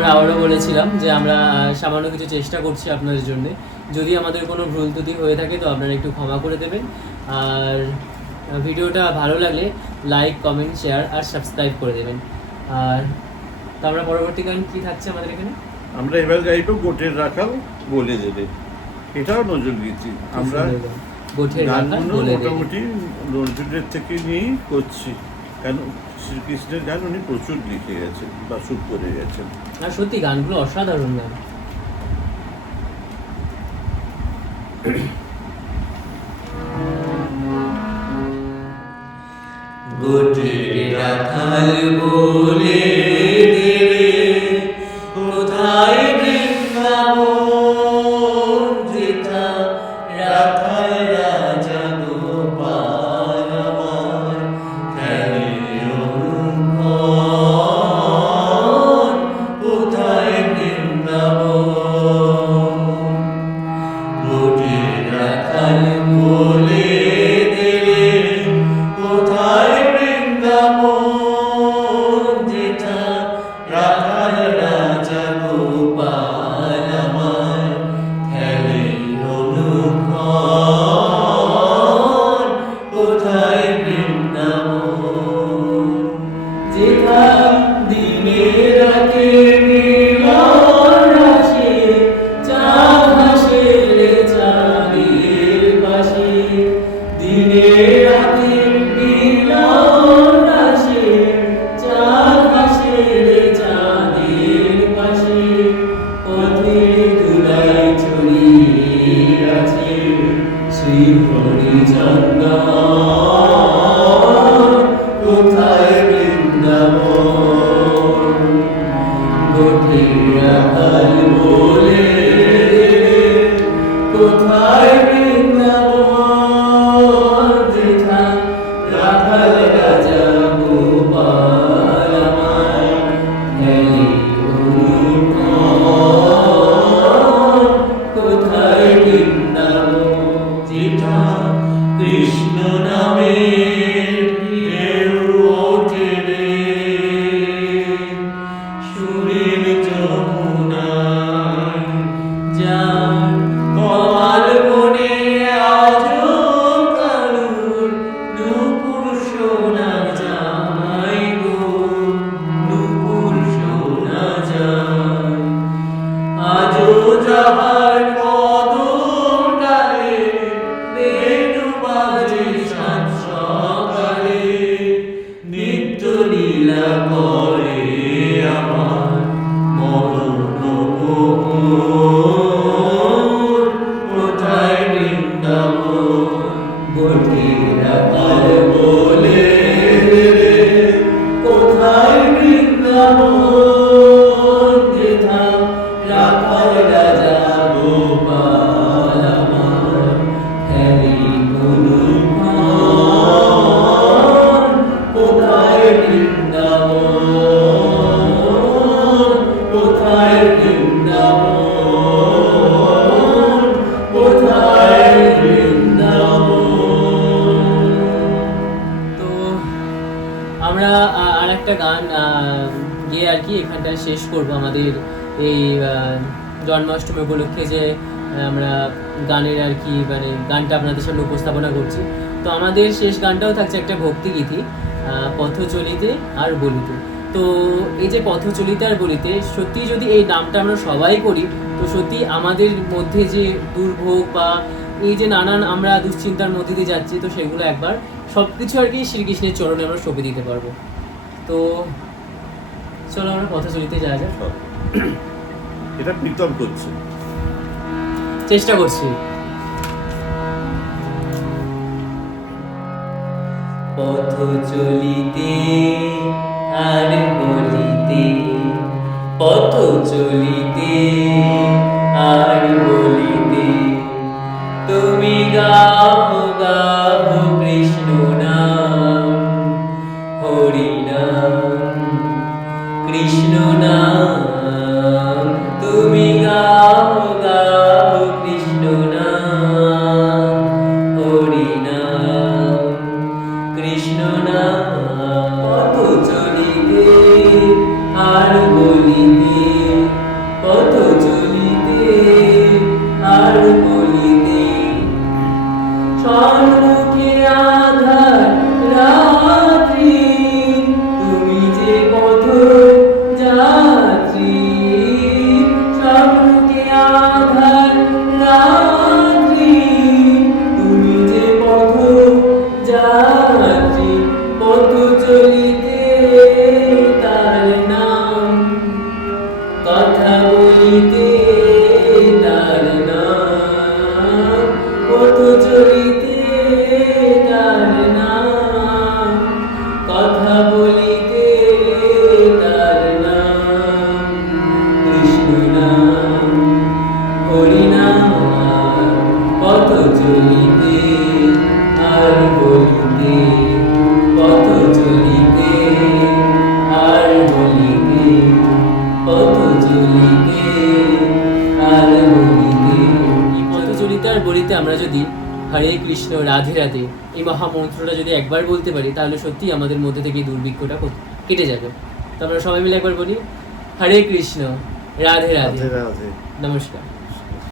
আমরা আবারও বলেছিলাম যে আমরা সামান্য কিছু চেষ্টা করছি আপনাদের জন্য। যদি আমাদের কোনো ভুল ত্রুটি হয়ে থাকে তো আপনারা একটু ক্ষমা করে দেবেন। আর ভিডিওটা ভালো লাগলে লাইক, কমেন্ট, শেয়ার আর সাবস্ক্রাইব করে দেবেন। আর তো আমরা পরবর্তী গান কী থাকছে আমাদের এখানে? আমরা এবার গাইবো গোটের রাখাল বলে দেবে। এটাও নজরুল গীতি। আমরা গোটের রাখাল গানগুলো বলে দেবে মোটামুটি নজরুলের থেকে নিয়েই করছি, কেন শ্রীকৃষ্ণের গান উনি প্রচুর লিখে গেছেন বা সুর করে গেছেন। আর সত্যি গানগুলো অসাধারণ গান। গোটের রাখাল বলে দেবে কোথায় বৃন্দাবন, যেথা রাখাল রাজা গোপাল আমার খেলে অনুক্ষণ, কোথায় বৃন্দাবন। গোটের রাখাল বলে দেবে কোথায় বৃন্দাবন, যেথা রাখাল রাজা গোপাল আমার খেলে অনুক্ষণ, কোথায় বৃন্দাবন। যেথা দিনে রাতে মিলন রাশি, চাঁদ হাসে চাঁদের পাশে। দিনে রাতে মিলন রাশি, চাঁদ হাসে চাঁদের পাশে। পথের ধুলাই ছড়িয়ে আছে শ্রীহরি চন্দন, কোথায় বৃন্দাবন। গোটের রাখাল বলে দেবে কোথায় বৃন্দাবন, যেথা রাখাল রাজা গোপাল আমার খেলে অনুক্ষণ, কোথায় বৃন্দাবন। যেথা কৃষ্ণ নামের ঢেউ ওঠে রে, সুরের যমুনায় যার কমাল বনে আজো কারুর নূপুর শোনা যায় গো, নূপুর শোনা যায়। আজো যাহার কদম ডালে বেণু বাজে সাত সকালে, নিত্য লীলা করে আমার মরণ মোহন, কোথায় বৃন্দাবন। গোটের রাখাল বলে দেবে কোথায় বৃন্দাবন, যেথা রাখাল রাজা গোপাল আমার খেলে অনুক্ষণ, কোথায় বৃন্দাবন, কোথায় বৃন্দাবন, কোথায় বৃন্দাবন। তো আমরা আর একটা গান গিয়ে আর কি এখানটায় শেষ করব আমাদের এই জন্মাষ্টমী উপলক্ষে যে আমরা গানের আর কি মানে গানটা আপনাদের সামনে উপস্থাপনা করছি। তো আমাদের শেষ গানটাও থাকছে একটা ভক্তিগীতি, পথচলিতে আর বলিতে। তো এই যে পথচলিতে আর বলিতে, সত্যি যদি এই নামটা আমরা সবাই করি তো সত্যি আমাদের মধ্যে যে দুর্ভোগ বা এই যে নানান আমরা দুশ্চিন্তার মধ্যে দিয়ে যাচ্ছি, তো সেগুলো একবার সব কিছু আর কি শ্রীকৃষ্ণের চরণে আমরা সঁপে দিতে পারবো। তো চলো আমরা পথচলিতে যাওয়া যাক। এটা প্রীতম করছে, চেষ্টা করছি। পথ চলিতে আর বলিতে, পথ চলিতে আর বলিতে, তুমি গাও গাও কৃষ্ণ নাম, হরি নাম, কৃষ্ণ নাম। তুমি গাও গাও কৃষ্ণ নাম, হরি নাম, কৃষ্ণ নাম। পথ চলিতে আর বলিতে, সম্মুখে আধার রাত্রি, তুমি যে পথ যাত্রী। সম্মুখে আধার রাত্রি, তুমি যে পথ যাত্রী। পথ চলিতে তার নাম, কথা বলিতে তার নাম। পথ চলিতে তার নাম, কথা বলিতে তার নাম। কৃষ্ণ নাম, হরি নাম, পথ চলিতে আর বলিতে, পথ চলিতে আর বলিতে, পথ চলিতে আর বলিতে। এই পথচলিতে আর বলিতে আমরা যদি হরে কৃষ্ণ রাধে রাধে এই মহামন্ত্রটা যদি একবার বলতে পারি, তাহলে সত্যি আমাদের মধ্যে থেকে এই দুর্ভিক্ষটা কেটে যাবে। তো আমরা সবাই মিলে একবার বলি, হরে কৃষ্ণ রাধে রাধে, রাধে রাধে। নমস্কার।